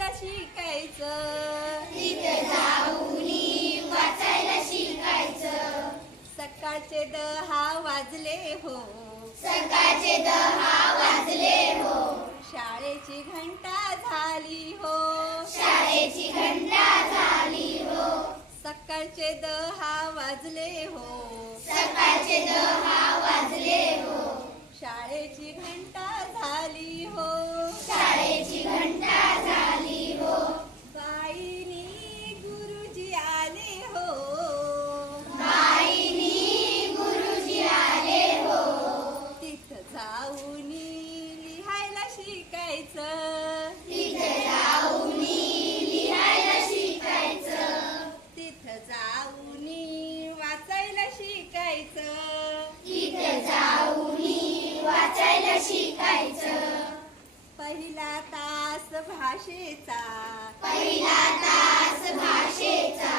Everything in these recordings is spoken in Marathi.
वाचायला शिकायचं, तिथं जाऊनी वाचायला शिकायचं. सकाळचे 10 वाजले हो, सकाळचे 10 वाजले हो, शाळेची घंटा झाली हो, शाळेची घंटा झाली हो, सकाळचे 10 वाजले हो, सकाळचे 10 वाजले हो, शाळेची घंटा झाली हो, शाळेची घंटा झाली हो. बाईनी गुरुजी आले हो, बाईनी गुरुजी आले हो, तिथं जाऊनी लिहायला शिकायचं, तिथं जाऊनी लिहायला शिकायचं. तिथं जाऊनी वाचायला शिकायचं, तिथं जाऊनी वाचायला शिकायचं. पहिला तास भाषेचा, पहिला तास भाषेचा,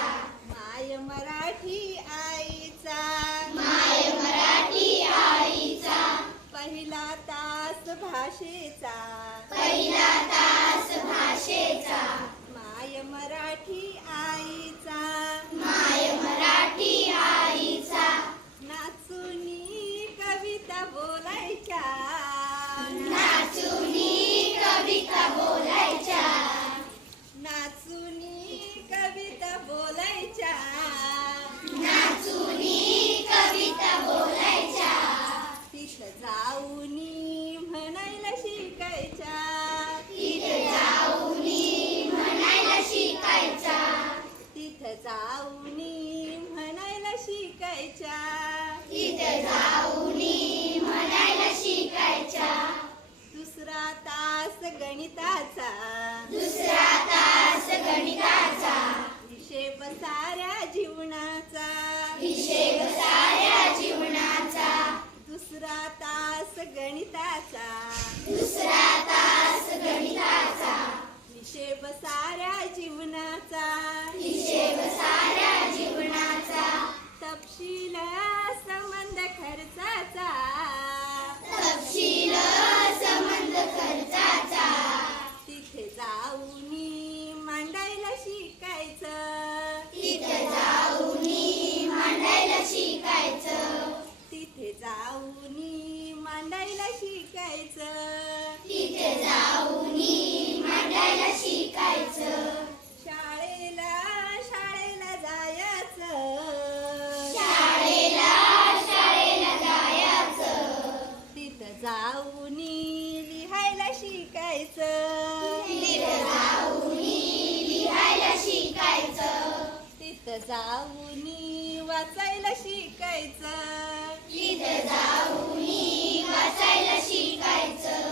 माय मराठी आईचा, माय मराठी आईचा. पहिला तास भाषेचा, पहिला तास भाषेचा, माय मराठी आईचा, माय मराठी आईचा. नाचुनी कविता बोलायच्या, नाचुनी कविता बोलायच्या, नाचुनी कविता बोलायच्या, नाचुनी कविता बोलायच्या. तिथं जाऊनी म्हणायला शिकायच्या, तिथं जाऊनी म्हणायला शिकायचा, तिथं जाऊनी म्हणायला शिकायच्या, तिथं जाऊनी म्हणायला शिकायच्या. दुसरा तास गणिताचा, दुसरा तास गणिताचा, हिशेब साऱ्या जीवनाचा, हिशेब साऱ्या जीवनाचा. दुसरा तास गणिताचा, दुसरा तास गणिताचा, हिशेब साऱ्या जीवनाचा, हिशेब साऱ्या जीवनाचा. तपशील संबंध खर्चाचा, तपशील संबंध खर्चाचा, तिथे जाऊनी मांडायला शिकायचं, तिथं जाऊनी मांडायला शिकायचं, तिथे जाऊनी मांडायला शिकायचं, तिथे जाऊनी मांडायला शिकायचं. शाळेला शाळेला जायचं, शाळेला शाळेला जायचं, तिथं जाऊनी लिहायला शिकायचं, तिथं जाऊनी लिहायला शिकायचं, तिथं जाऊनी वाचायला शिकायचं, तिथं जाऊनी वाचायला शिकायचं.